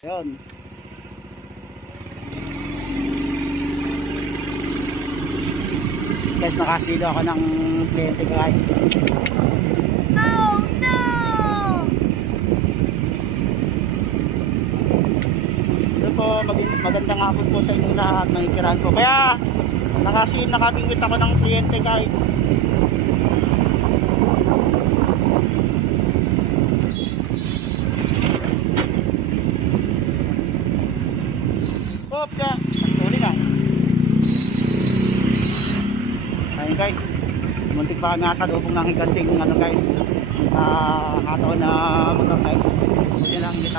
Yun. Guys, nakasido ako ng kliyente guys. Oh no! Ito po, magandang hapon po sa inyong lahat ng ikiraan ko. Kaya, nakabingwit ako ng kliyente guys. Oops, ya. Sorry na. Ayun guys. Muntik pa nga sa lubong ng higanting ano guys. Hataw na motor guys. Buti lang hindi